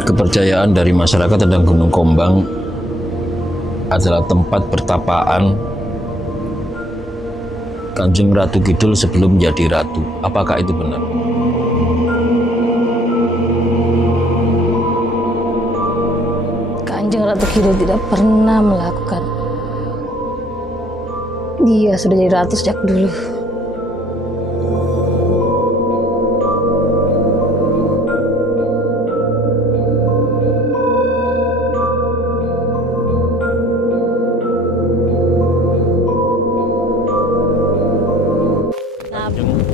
Kepercayaan dari masyarakat tentang Gunung Kombang adalah tempat pertapaan Kanjeng Ratu Kidul sebelum menjadi ratu. Apakah itu benar? Kanjeng Ratu Kidul tidak pernah melakukan. Dia sudah jadi ratu sejak dulu.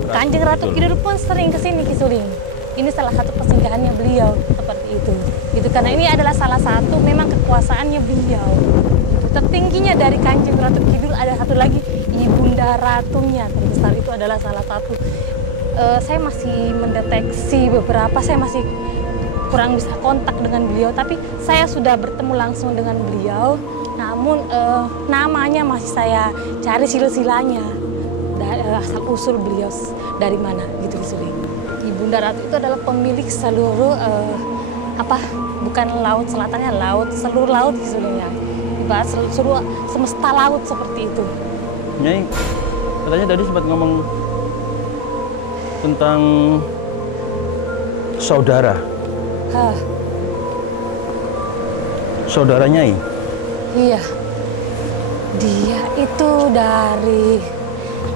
Kanjeng Ratu Kidul pun sering kesini Ki Suling. Ini salah satu persinggahannya beliau seperti itu. Gitu karena ini adalah salah satu memang kekuasaannya beliau. Gitu. Tertingginya dari Kanjeng Ratu Kidul ada satu lagi Ibunda Ratunya terbesar itu adalah salah satu. Saya masih mendeteksi beberapa, saya masih kurang bisa kontak dengan beliau, tapi saya sudah bertemu langsung dengan beliau. Namun namanya masih saya cari silsilanya. Asal usul beliau dari mana gitu Suling. Ibunda Ratu itu adalah pemilik seluruh bukan laut selatannya, seluruh laut Suling ya. Ibarat seluruh semesta laut seperti itu. Nyai, katanya tadi sempat ngomong tentang saudara. Hah. Saudara Nyai? Iya. Dia itu dari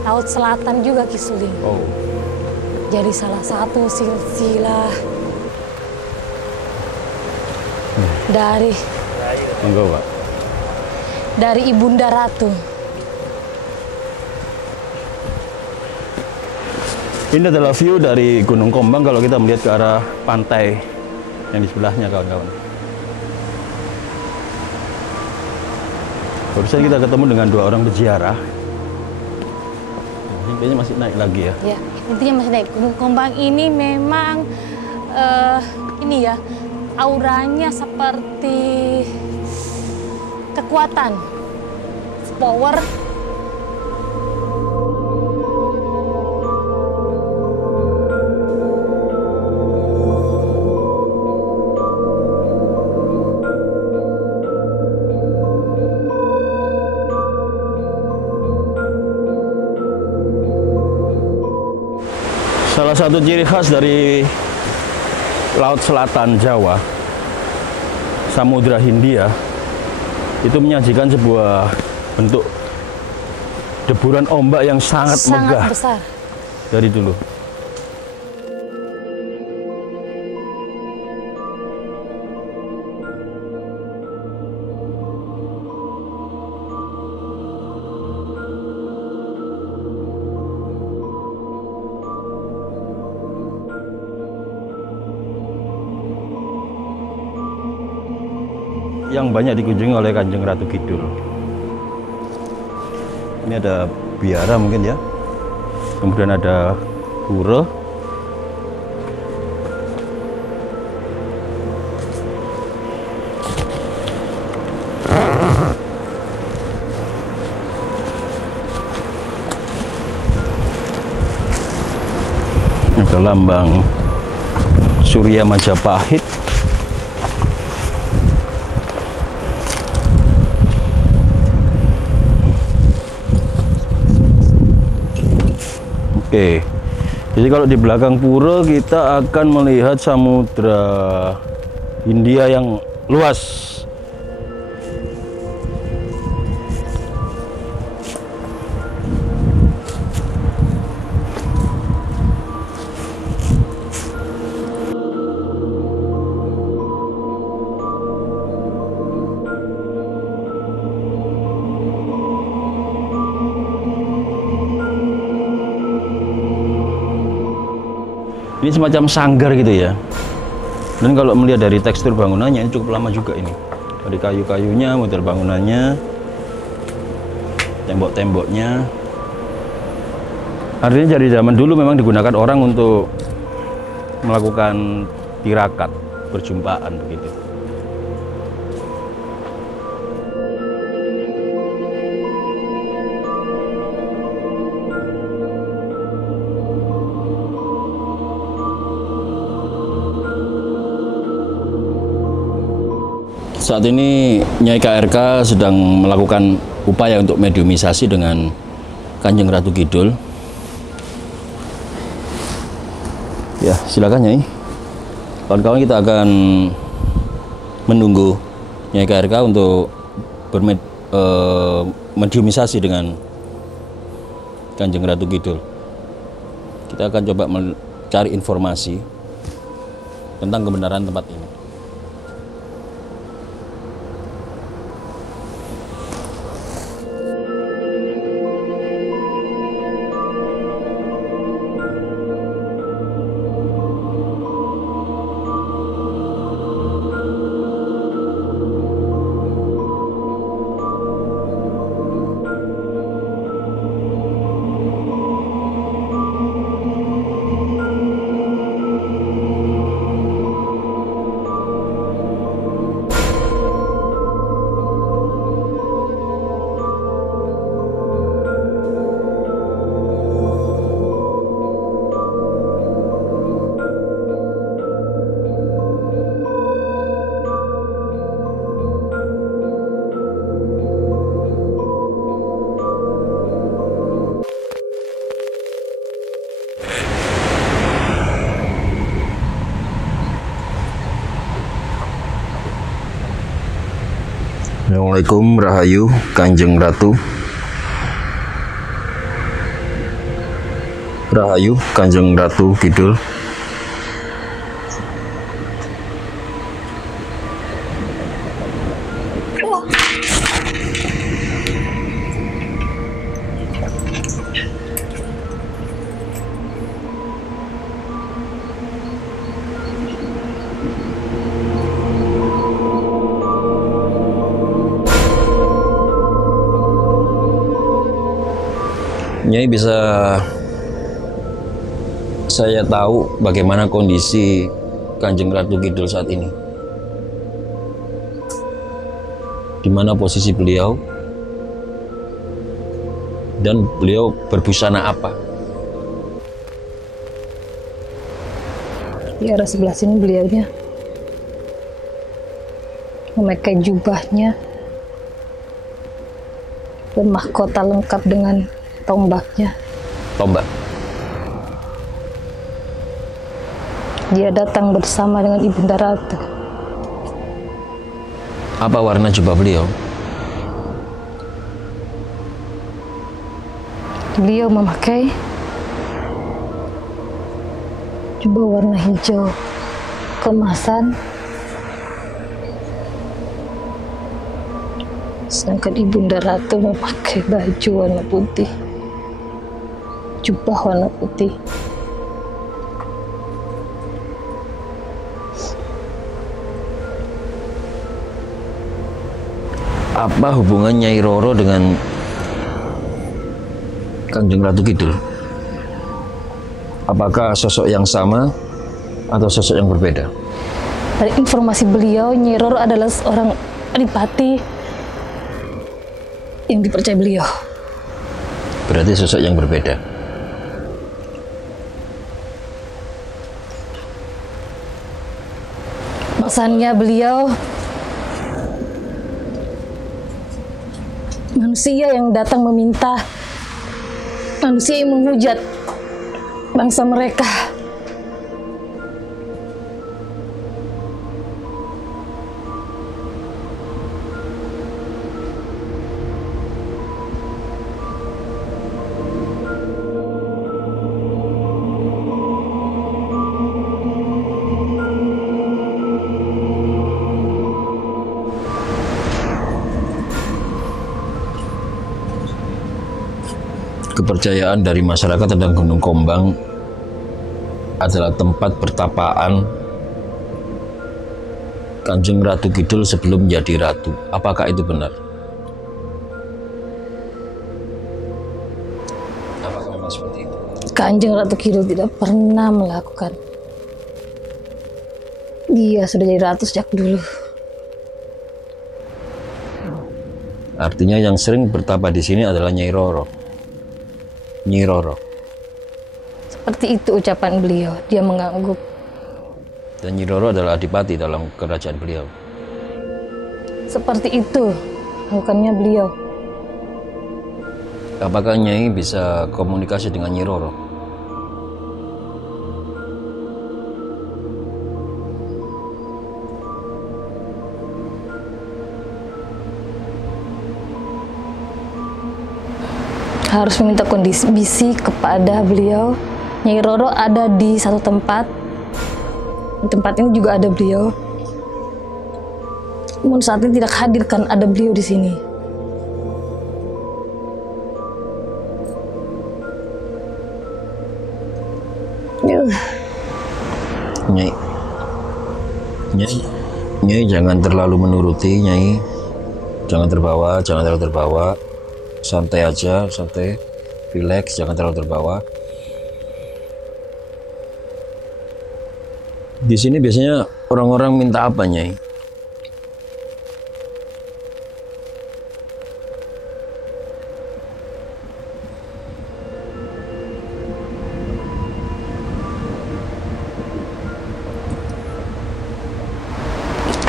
Laut Selatan juga Ki Suling. Oh. Jadi salah satu silsilah dari Monggo, Pak. Dari Ibunda Ratu. Ini adalah view dari Gunung Kombang kalau kita melihat ke arah pantai yang di sebelahnya, kawan-kawan. Barusan kita ketemu dengan dua orang peziarah. Kayaknya masih naik lagi ya. Ya, intinya masih naik. Gunung Kombang ini memang ini ya, auranya seperti kekuatan, power. Salah satu ciri khas dari Laut Selatan Jawa, Samudra Hindia, itu menyajikan sebuah bentuk deburan ombak yang sangat megah besar dari dulu. Yang banyak dikunjungi oleh Kanjeng Ratu Kidul. Ini ada biara mungkin ya. Kemudian ada pura. Ada lambang Surya Majapahit. Oke, jadi kalau di belakang pura kita akan melihat Samudra Hindia yang luas. Ini semacam sanggar gitu ya. Dan kalau melihat dari tekstur bangunannya, ini cukup lama juga ini. Dari kayu-kayunya, model bangunannya, tembok-temboknya. Artinya dari zaman dulu memang digunakan orang untuk melakukan tirakat, perjumpaan begitu. Saat ini Nyai KRK sedang melakukan upaya untuk mediumisasi dengan Kanjeng Ratu Kidul. Ya, silakan Nyai. Kawan-kawan, kita akan menunggu Nyai KRK untuk mediumisasi dengan Kanjeng Ratu Kidul. Kita akan coba mencari informasi tentang kebenaran tempat ini. Assalamualaikum, Rahayu Kanjeng Ratu. Rahayu Kanjeng Ratu Kidul. Nyai, bisa saya tahu bagaimana kondisi Kanjeng Ratu Kidul saat ini? Di mana posisi beliau? Dan beliau berbusana apa? Di arah sebelah sini beliaunya memakai jubahnya dan mahkota lengkap dengan tombaknya. Tombak. Dia datang bersama dengan Ibunda Ratu. Apa warna jubah beliau? Beliau memakai jubah warna hijau keemasan, sedangkan Ibunda Ratu memakai baju warna putih, jubah warna putih. Apa hubungan Nyai Roro dengan Kanjeng Ratu Kidul? Apakah sosok yang sama atau sosok yang berbeda? Dari informasi beliau, Nyai Roro adalah seorang adipati yang dipercaya beliau. Berarti sosok yang berbeda. Pesannya beliau manusia yang datang meminta, manusia yang menghujat bangsa mereka. Kepercayaan dari masyarakat tentang Gunung Kombang adalah tempat pertapaan Kanjeng Ratu Kidul sebelum menjadi ratu. Apakah itu benar? Apakah memang seperti itu? Kanjeng Ratu Kidul tidak pernah melakukan. Dia sudah jadi ratu sejak dulu. Artinya yang sering bertapa di sini adalah Nyai Roro. Nyi Roro. Seperti itu ucapan beliau. Dia mengangguk. Dan Nyi Roro adalah adipati dalam kerajaan beliau. Seperti itu lakukannya beliau. Apakah Nyai bisa komunikasi dengan Nyi Roro? Harus meminta kondisi kepada beliau. Nyai Roro ada di satu tempat. Di tempat ini juga ada beliau. Namun saat ini tidak hadir kan ada beliau di sini. Nyai jangan terlalu menuruti, Nyai. Jangan terlalu terbawa. Santai aja, santai, relax, jangan terlalu terbawa. Di sini biasanya orang-orang minta apa, Nyai?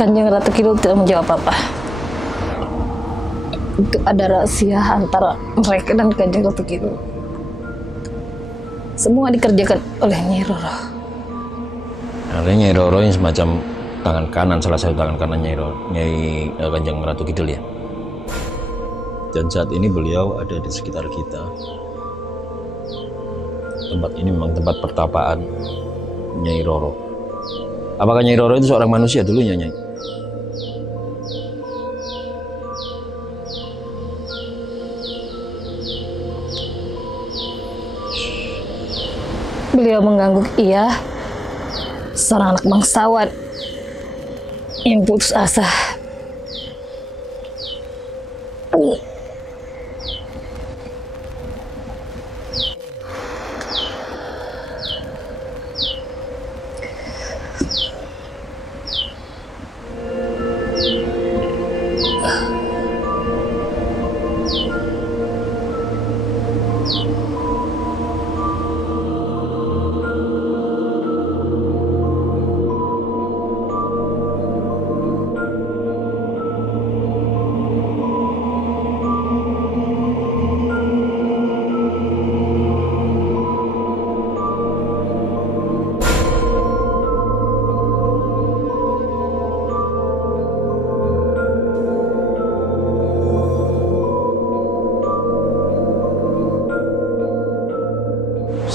Kanjeng Ratu Kidul tidak menjawab apa-apa. Itu ada rahasia antara mereka dan Kanjeng Ratu Kidul. Semua dikerjakan oleh Nyai Roro. Artinya Nyai Roro yang semacam tangan kanan, salah satu tangan kanan Nyai Kanjeng Ratu Kidul ya. Dan saat ini beliau ada di sekitar kita. Tempat ini memang tempat pertapaan Nyai Roro. Apakah Nyai Roro itu seorang manusia dulunya, Nyai? Beliau mengangguk iya, seorang anak bangsawan yang putus asa.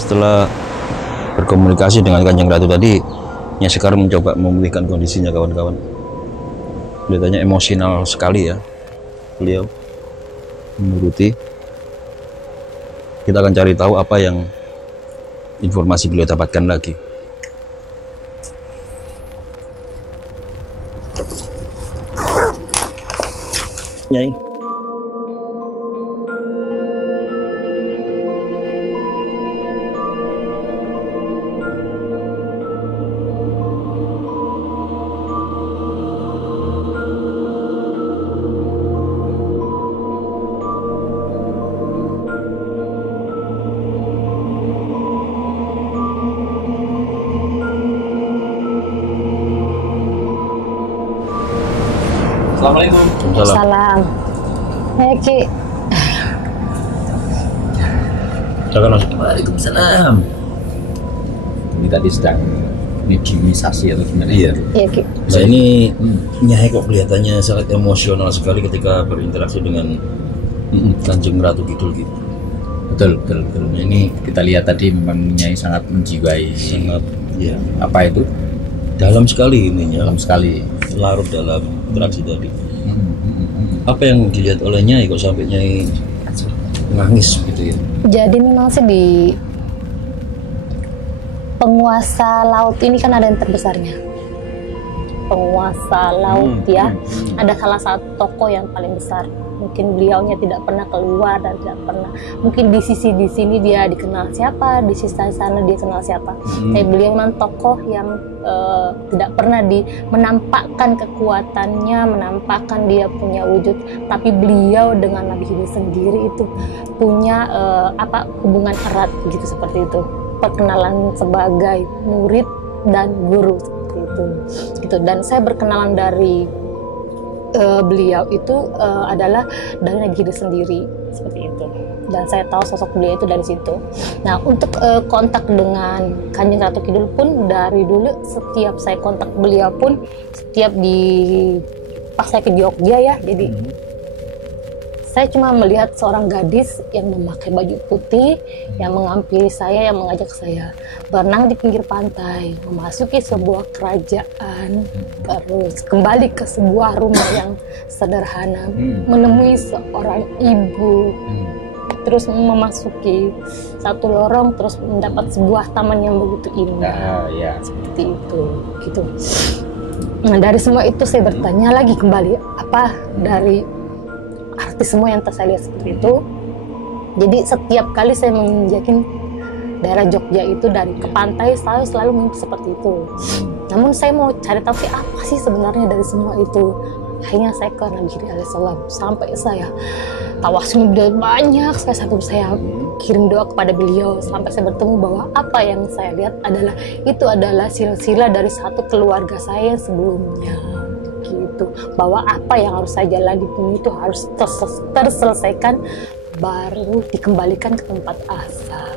Setelah berkomunikasi dengan Kanjeng Ratu tadi, Nyai Sekar mencoba memulihkan kondisinya kawan-kawan. Kelihatannya emosional sekali ya beliau menuruti. Kita akan cari tahu apa yang informasi beliau dapatkan lagi. Nyai. Assalamualaikum. Salam. Ki. Waalaikumsalam. Ini tadi sedang mediumisasi atau gimana? Iya, Ki. Nah ini Nyai kok kelihatannya sangat emosional sekali ketika berinteraksi dengan Kanjeng Ratu Kidul gitu. Betul. Nah, ini kita lihat tadi memang Nyai sangat menjiwai. Sangat ya. Apa itu? Dalam sekali ininya. Dalam sekali. Larut dalam interaksi tadi. Apa yang dilihat oleh Nyai kok sampai Nyai nangis gitu ya? Jadi memang sih di penguasa laut ini kan ada yang terbesarnya. Penguasa laut ya. Ada salah satu tokoh yang paling besar. Mungkin beliaunya tidak pernah keluar dan tidak pernah. Mungkin di sini dia dikenal siapa, di sisi sana dia kenal siapa. Tapi beliau memang tokoh yang tidak pernah menampakkan kekuatannya, menampakkan dia punya wujud. Tapi beliau dengan Nabi Khidir sendiri itu punya hubungan erat gitu seperti itu. Perkenalan sebagai murid dan guru seperti itu. Gitu. Dan saya berkenalan dari beliau itu adalah dari negeri sendiri seperti itu, dan saya tahu sosok beliau itu dari situ. Nah, untuk kontak dengan Kanjeng Ratu Kidul pun dari dulu setiap saya kontak beliau pun setiap pas saya ke Jogja ya, jadi saya cuma melihat seorang gadis yang memakai baju putih, yang menghampiri saya, yang mengajak saya berenang di pinggir pantai, memasuki sebuah kerajaan, terus kembali ke sebuah rumah yang sederhana, menemui seorang ibu, terus memasuki satu lorong, terus mendapat sebuah taman yang begitu indah, seperti itu, gitu. Nah, dari semua itu saya bertanya lagi kembali, apa dari arti semua yang saya lihat seperti itu. Jadi setiap kali saya menginjakin daerah Jogja itu dari ke pantai selalu mimpi seperti itu. Namun saya mau cari tahu sih apa sih sebenarnya dari semua itu. Akhirnya saya ke Nabi alaihissalam, sampai saya tawasul beliau banyak, sampai saya kirim doa kepada beliau, sampai saya bertemu bahwa apa yang saya lihat adalah silsilah dari satu keluarga saya sebelumnya. Gitu, bahwa apa yang harus saya jalani pun itu harus terselesaikan baru dikembalikan ke tempat asal.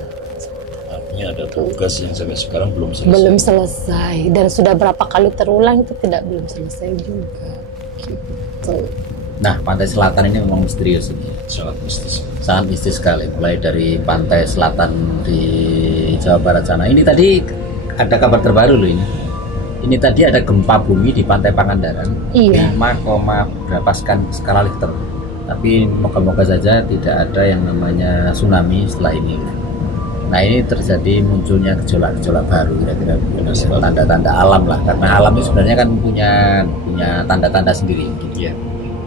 Artinya ada tugas yang sampai sekarang belum selesai. Belum selesai, dan sudah berapa kali terulang itu belum selesai juga. Gitu. Nah, pantai selatan ini memang misterius ini. Sangat mistis. Sangat mistis sekali. Mulai dari pantai selatan di Jawa Barat sana. Ini tadi ada kabar terbaru loh ini. Ini tadi ada gempa bumi di Pantai Pangandaran, 5, berapa skala Richter. Tapi moga-moga saja tidak ada yang namanya tsunami setelah ini. Nah, ini terjadi munculnya gejolak-gejolak baru, kira-kira tanda-tanda alam lah. Karena alam ini sebenarnya kan punya tanda-tanda sendiri, gitu ya.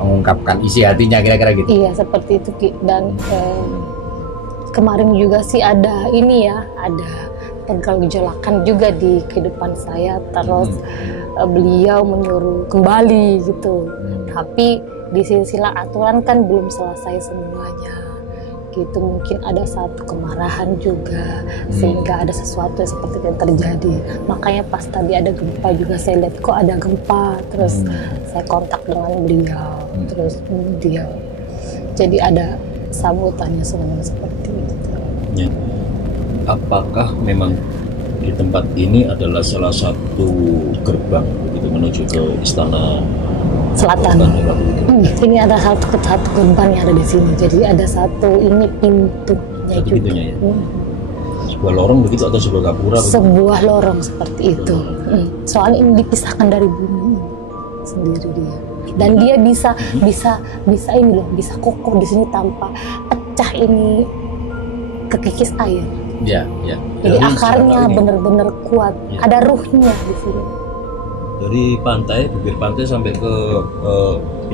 Mengungkapkan isi hatinya, kira-kira gitu. Iya, seperti itu, Ki. Dan kemarin juga sih ada ini ya, ada gejolakan juga di kehidupan saya, terus beliau menyuruh kembali gitu, tapi di silsilah aturan kan belum selesai semuanya gitu. Mungkin ada satu kemarahan juga sehingga ada sesuatu seperti yang terjadi. Makanya pas tadi ada gempa juga saya lihat kok ada gempa, terus saya kontak dengan beliau, terus dia jadi ada sambutannya sebenarnya seperti itu ya. Apakah memang di tempat ini adalah salah satu gerbang begitu menuju ke istana selatan? Ini ada satu gerbang yang ada di sini. Jadi ada satu ini pintunya juga. Pintunya ya. Sebuah lorong begitu atau sebuah gapura? Sebuah lorong seperti itu. Soalnya ini dipisahkan dari bumi sendiri dia. Dan dia bisa ini loh, bisa kokoh di sini tanpa pecah ini kekikis air. Ya. Jadi akarnya benar-benar kuat. Ya. Ada ruhnya di sini. Dari pantai, bibir pantai sampai ke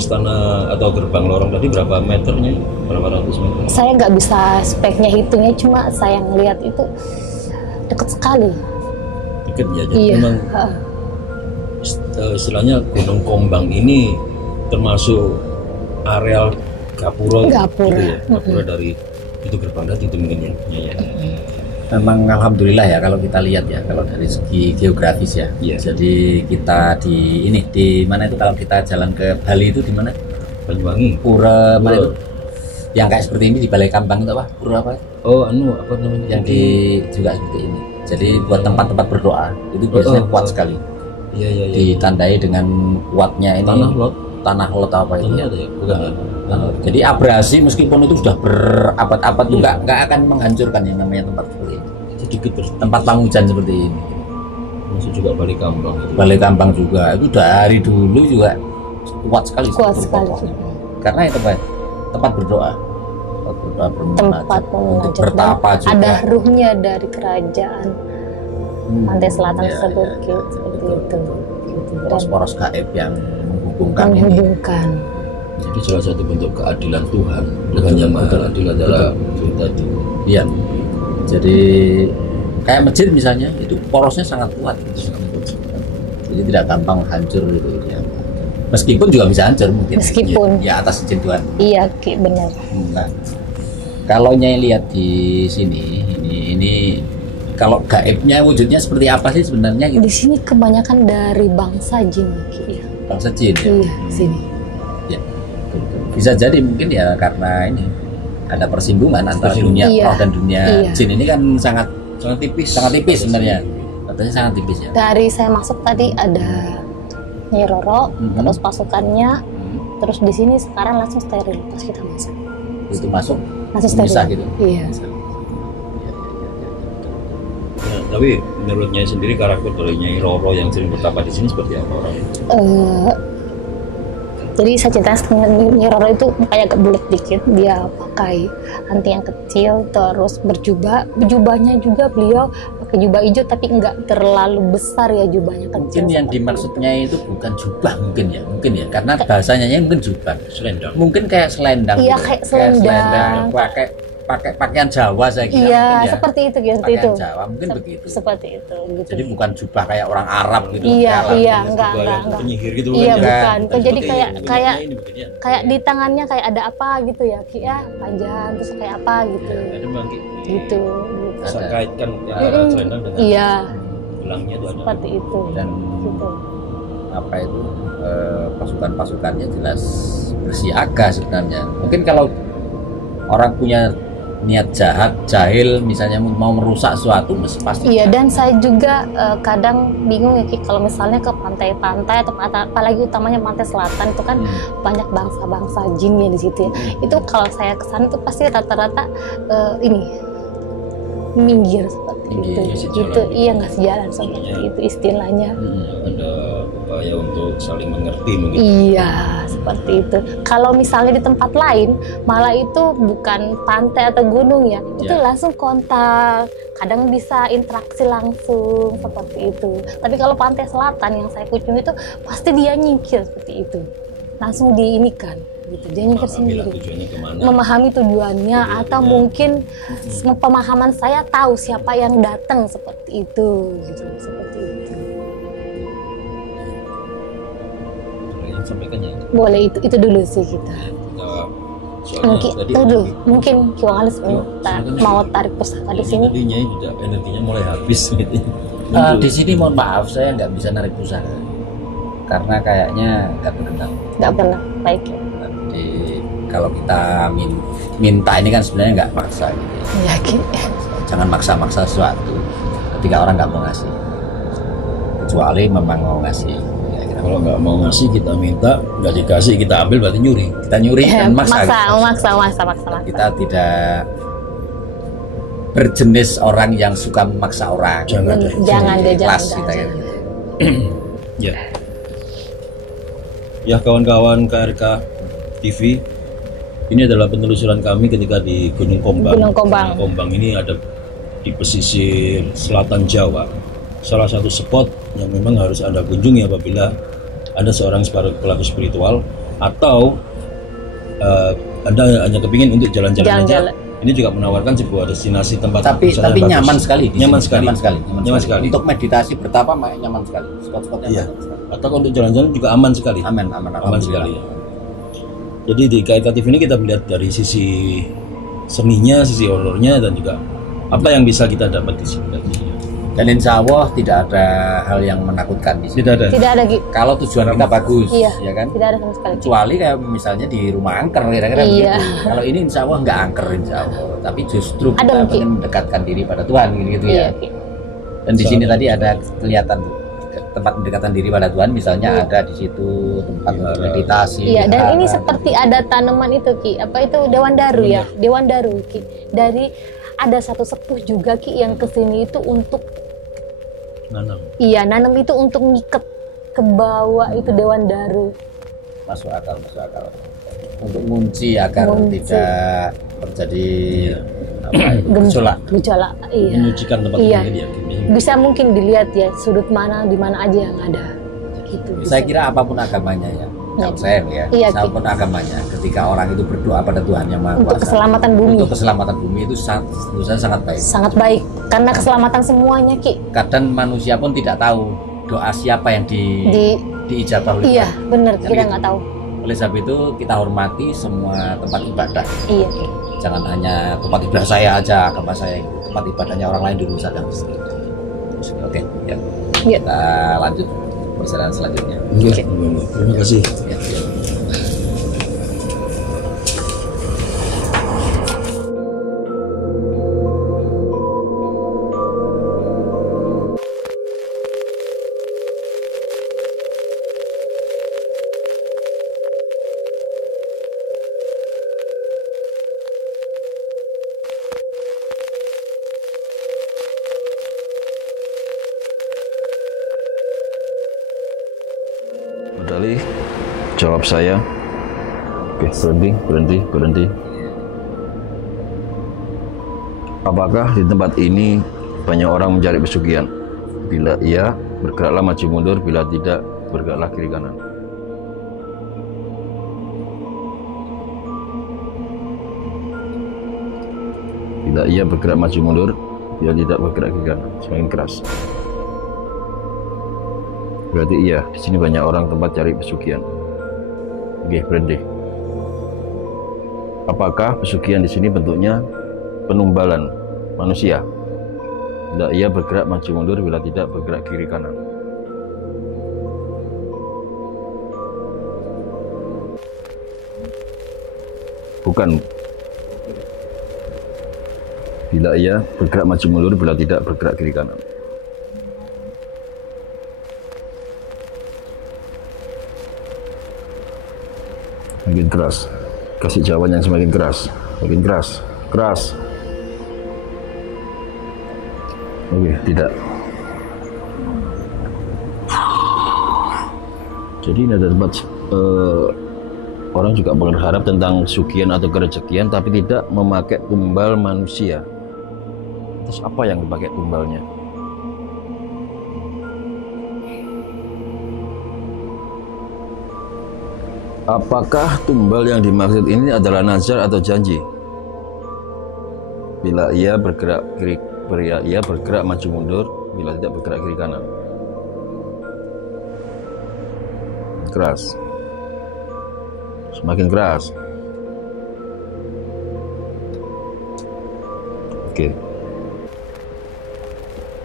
istana atau gerbang lorong tadi berapa meternya? Berapa ratus meter? Saya nggak bisa speknya hitungnya, cuma saya ngelihat itu dekat sekali. Dekat ya, jadi iya. Memang istilahnya Gunung Kombang ini termasuk areal gapura. Gitu ya? Gapura dari itu gerbang tadi itu mungkin ya. Memang alhamdulillah ya kalau kita lihat ya, kalau dari segi geografis ya. Jadi kita di mana itu kalau kita jalan ke Bali itu di mana? Banyuwangi. Pura mana itu? Yang kayak seperti ini di Balai Kambang itu apa? Pura apa? Oh, apa namanya? Yang juga seperti ini. Jadi buat tempat-tempat berdoa itu biasanya kuat sekali. Iya. Ditandai dengan kuatnya ini tanah lot apa itu? Ya? Bukan. Jadi abrasi meskipun itu sudah berabad-abad itu nggak akan menghancurkan yang namanya tempat seperti ini. Sedikit tempat penghujan seperti ini. Masuk juga Balai Kambang. Balai Kambang juga itu dari dulu juga kuat sekali. Karena itu tempat berdoa. Tempat untuk bertapa juga. Ada ruhnya dari kerajaan Pantai Selatan tersebut seperti itu. Poros-poros gaib yang menghubungkan ini. Jadi salah satu bentuk keadilan Tuhan, bukan yang adil adalah tadi. Iya. Jadi kayak masjid misalnya itu porosnya sangat kuat, jadi tidak gampang hancur gitu ya. Meskipun juga bisa hancur mungkin. Meskipun. Ya atas izin Tuhan. Iya, benar. Nah, kalau Nyai lihat di sini, ini kalau gaibnya wujudnya seperti apa sih sebenarnya? Gitu? Di sini kebanyakan dari bangsa jin, ya. Bangsa jin. Iya, sini. Ya. Bisa jadi mungkin ya karena ini ada persinggungan antara dunia roh dan dunia jin ini kan sangat tipis sebenarnya. Katanya sangat tipis ya. Dari saya masuk tadi ada Nyai Roro, terus pasukannya, terus di sini sekarang langsung steril pas kita masuk. Itu masuk langsung steril. Bisa gitu. Iya. Nah, tapi menurut Nyai sendiri karakter dari Nyai Roro yang sering bertapa di sini seperti apa orangnya? Jadi saya cerita Nyai Roro itu kayak agak bulat dikit, dia pakai anting yang kecil, terus jubahnya juga beliau pakai jubah hijau tapi enggak terlalu besar ya, jubahnya kecil. Mungkin yang dimaksudnya itu bukan jubah mungkin ya karena bahasanya mungkin jubah, selendang. Mungkin kayak selendang. Iya, gitu. kayak selendang. Pakai pakaian Jawa saya kira. Iya, ya. Seperti itu gitu. Pakaian Jawa mungkin begitu. Seperti itu gitu. Jadi bukan jubah kayak orang Arab gitu. Iya, enggak. Penyihir gitu Iya, kan? bukan. Jadi kayak di tangannya kayak ada apa gitu ya, Ki ya, panjang terus kayak apa gitu. Ada bangki. Gitu. Bisa kaitkan selendang dengan gelangnya itu ada. Seperti itu. Dan gitu. Apa itu pasukan-pasukannya jelas bersiaga sebenarnya. Mungkin kalau orang punya niat jahat, jahil misalnya mau merusak sesuatu pasti. Iya, dan saya juga kadang bingung ya Ki, kalau misalnya ke pantai-pantai atau apalagi utamanya pantai selatan itu kan banyak bangsa-bangsa jinnya di situ ya. Itu kalau saya kesana itu pasti rata-rata minggir seperti itu. Iya, nggak sejalan seperti itu istilahnya. Ada upaya untuk saling mengerti mungkin. Iya, seperti itu. Kalau misalnya di tempat lain, malah itu bukan pantai atau gunung ya, itu langsung kontak, kadang bisa interaksi langsung seperti itu. Tapi kalau pantai selatan yang saya kunjungi itu pasti dia nyingkir seperti itu, langsung diinikan. Gitu. Dia nyingkir sendiri, memahami tujuannya atau mungkin pemahaman saya tahu siapa yang datang seperti itu, gitu. Seperti itu. Sampaikan ya. Boleh itu dulu sih kita. Mungkin Kiwangalis mau tarik pusaka di sini. Energinya mulai habis. Di sini mohon maaf saya nggak bisa narik pusaka karena kayaknya nggak pernah. Nggak pernah, baik. Kalau kita minta ini kan sebenarnya nggak maksa gitu. Ya, jangan maksa-maksa sesuatu ketika orang nggak mau ngasih, kecuali memang mau ngasih. Kalau nggak mau ngasih kita minta, nggak dikasih kita ambil berarti nyuri. Kita nyuri dan maksa. Maksa. Kita tidak berjenis orang yang suka memaksa orang. Jangan kelas kita gitu. Ya. Ya kawan-kawan KRK TV, ini adalah penelusuran kami ketika di Gunung Kombang. Gunung Kombang ini ada di pesisir selatan Jawa. Salah satu spot yang memang harus Anda kunjungi apabila Anda seorang pelaku spiritual atau Anda hanya kepingin untuk jalan-jalan aja. Ini juga menawarkan sebuah destinasi tempat tapi nyaman sekali. Nyaman sekali. Untuk meditasi bertapa nyaman sekali. Spot-spotnya iya. Atau untuk jalan-jalan juga aman sekali. Aman sekali. Ya. Jadi di KRK TV ini kita melihat dari sisi seninya, sisi horornya, dan juga apa yang bisa kita dapat di sini. Dan insya Allah tidak ada hal yang menakutkan di sini. Tidak ada. Kalau tujuan kita bagus, ya kan? Tidak ada sama sekali. Kecuali kayak misalnya di rumah angker, kira-kira begitu. Kalau ini insya Allah nggak angker, insya Allah. Tapi justru kita ingin mendekatkan diri pada Tuhan, gitu ya. Dan di sini tadi ada kelihatan tempat mendekatkan diri pada Tuhan, misalnya ada di situ tempat meditasi. Iya, dan ini seperti ada tanaman itu Ki, apa itu Dewan Daru ya, Dewan Daru Ki. Dari ada satu sepuh juga Ki yang kesini itu untuk nanam. Iya, nanam itu untuk ngiket ke bawah itu Dewan Daru. Masuk akal. Untuk ngunci agar tidak terjadi gejolak. Iya. Menyucikan tempat ini ya. Bisa mungkin dilihat ya sudut mana di mana aja yang ada. Gitu. Saya kira apapun agamanya ya. Kalau saya ya, apapun agamanya, ketika orang itu berdoa pada Tuhan yang Maha Kuasa untuk keselamatan bumi itu sangat baik. Sangat baik karena keselamatan semuanya Ki. Kadang manusia pun tidak tahu doa siapa yang diijabah oleh Tuhan. Iya, benar, kita nggak tahu. Oleh sebab itu kita hormati semua tempat ibadah. Iya, Ki. Jangan hanya tempat ibadah saya aja, agama saya, tempat ibadahnya orang lain dulu saja. Oke, ya. Kita lanjut perjalanan selanjutnya. Terima kasih. kembali. Jawab saya. Oke, berhenti. Apakah di tempat ini banyak orang mencari pesugihan? Bila iya, bergeraklah maju mundur. Bila tidak, bergeraklah kiri kanan. Bila iya, bergerak maju mundur. Bila tidak, bergerak kiri kanan. Semakin keras. Berarti iya, di sini banyak orang tempat cari pesugihan. Oke, berhenti. Apakah pesugihan di sini bentuknya penumbalan manusia? Bila iya, bergerak maju mundur. Bila tidak, bergerak kiri kanan. Bukan. Bila iya, bergerak maju mundur. Bila tidak, bergerak kiri kanan. Makin keras. Kasih jawaban yang semakin keras. Makin keras. Keras. Oke, tidak. Jadi ini ada tempat orang juga berharap tentang sugihan atau kerezekian, tapi tidak memakai tumbal manusia. Terus apa yang dipakai tumbalnya? Apakah tumbal yang dimaksud ini adalah nazar atau janji? Bila ia bergerak kiri, ia bergerak maju mundur. Bila tidak, bergerak kiri kanan. Keras. Semakin keras. Oke.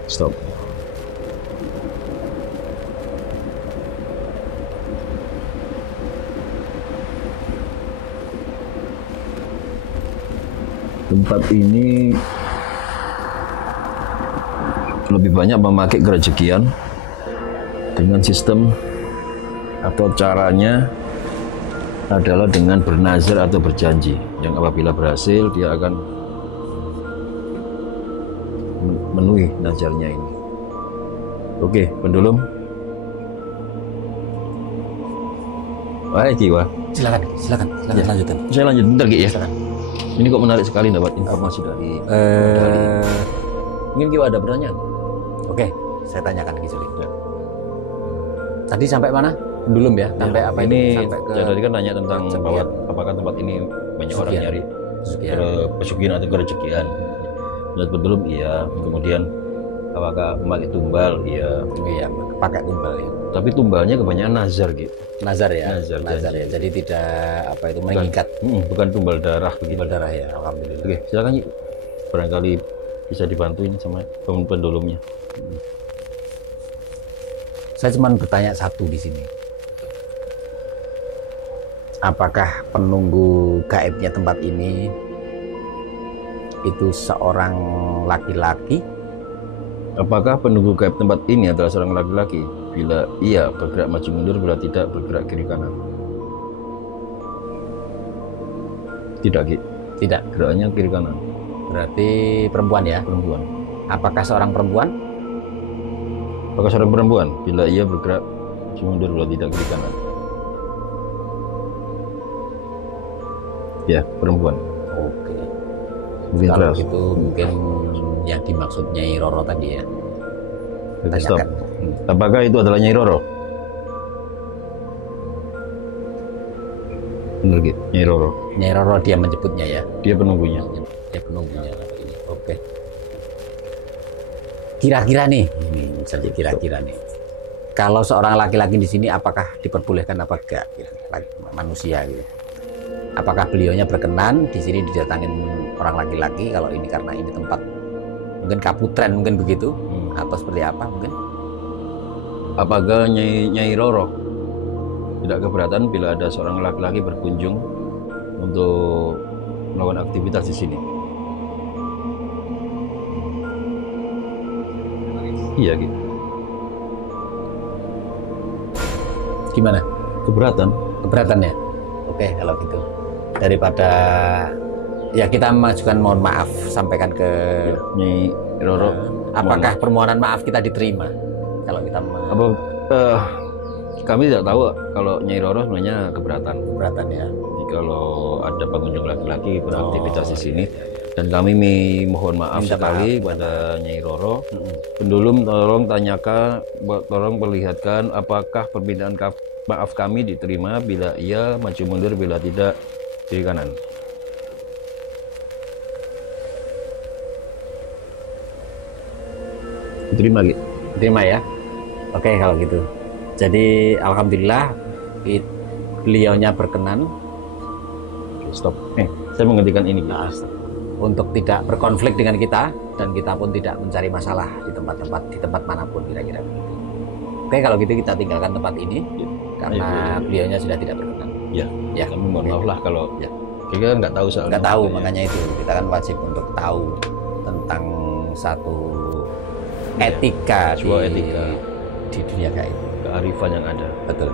Stop. Tempat ini lebih banyak memakai kerezekian dengan sistem atau caranya adalah dengan bernazar atau berjanji, yang apabila berhasil dia akan memenuhi nazarnya ini. Oke, pendulum. Baik, Kiwa. Silakan lanjutkan. Saya lanjut bentar, Ki, ya. Silakan. Ini kok menarik sekali dapat informasi dari mungkin Kiwa ada pertanyaan? Oke, saya tanyakan Ki Suling. Ya. Tadi sampai mana? Belum ya? Sampai apa ini? Sampai ke Tadi kan nanya tentang bahwa apakah tempat ini banyak orang nyari pesugihan atau kerezekian. Dan belum iya. Kemudian apakah memakai tumbal? Iya. Iya, pakai tumbal ya. Tapi tumbalnya kebanyakan nazar gitu. Nazar ya. Nazar ya. Jadi tidak apa itu mengikat. Bukan tumbal darah begitu. Tumbal darah ya. Alhamdulillah. Oke, silakan Yuk. Barangkali bisa dibantuin sama pendulumnya. Saya cuma bertanya satu di sini. Apakah penunggu gaibnya tempat ini itu seorang laki-laki? Apakah penunggu gaib tempat ini adalah seorang laki-laki? Bila iya, bergerak maju mundur. Bila tidak, bergerak kiri kanan. Tidak, Ki. Tidak. Geraknya kiri kanan. Berarti perempuan ya? Perempuan. Apakah seorang perempuan? Apakah seorang perempuan? Bila iya, bergerak maju mundur. Bila tidak, kiri kanan. Ya, perempuan. Oke. Mungkin kalau keras. itu mungkin yang dimaksud Nyai Roro tadi ya. Stop. Apakah itu adalah Nyai Roro? Benar gitu, Nyai Roro. Nyai Roro dia menyebutnya ya. Dia penunggunya. Dia penunggunya ini. Oke. Kira-kira nih, ini saja kira-kira nih. Kalau seorang laki-laki di sini apakah diperbolehkan apa enggak? Manusia gitu. Apakah beliaunya berkenan di sini didatangin orang laki-laki? Kalau ini karena ini tempat mungkin kaputren mungkin begitu, atau seperti apa mungkin? Apakah Nyai Roro tidak keberatan bila ada seorang laki-laki berkunjung untuk melakukan aktivitas di sini? Iya gitu. Gimana? Keberatan? Keberatan ya? Oke, kalau gitu. Daripada ya kita mengajukan mohon maaf, sampaikan ke Nyai Roro. Apakah permohonan maaf kita diterima? Kalau kita Kami tidak tahu kalau Nyai Roro sebenarnya keberatan. Keberatan ya. Jadi kalau ada pengunjung laki-laki beraktivitas di sini, dan kami mohon maaf sekali kepada Nyai Roro. Pendulum tolong tanyakan, tolong perlihatkan apakah permintaan maaf kami diterima, bila iya maju mundur, bila tidak kiri kanan. Diterima gitu. Terima ya. Oke kalau gitu. Jadi alhamdulillah beliaunya berkenan. Stop. Saya menghentikan ini. Nah, untuk tidak berkonflik dengan kita, dan kita pun tidak mencari masalah di tempat manapun kira-kira begitu. Oke kalau gitu kita tinggalkan tempat ini karena beliaunya sudah tidak berkenan. Ya. Kami mohon maaf lah kalau kita nggak tahu soal. Nggak tahu, makanya itu kita kan wajib untuk tahu tentang satu etika etika di dunia gaib. Kearifan yang ada. Betul.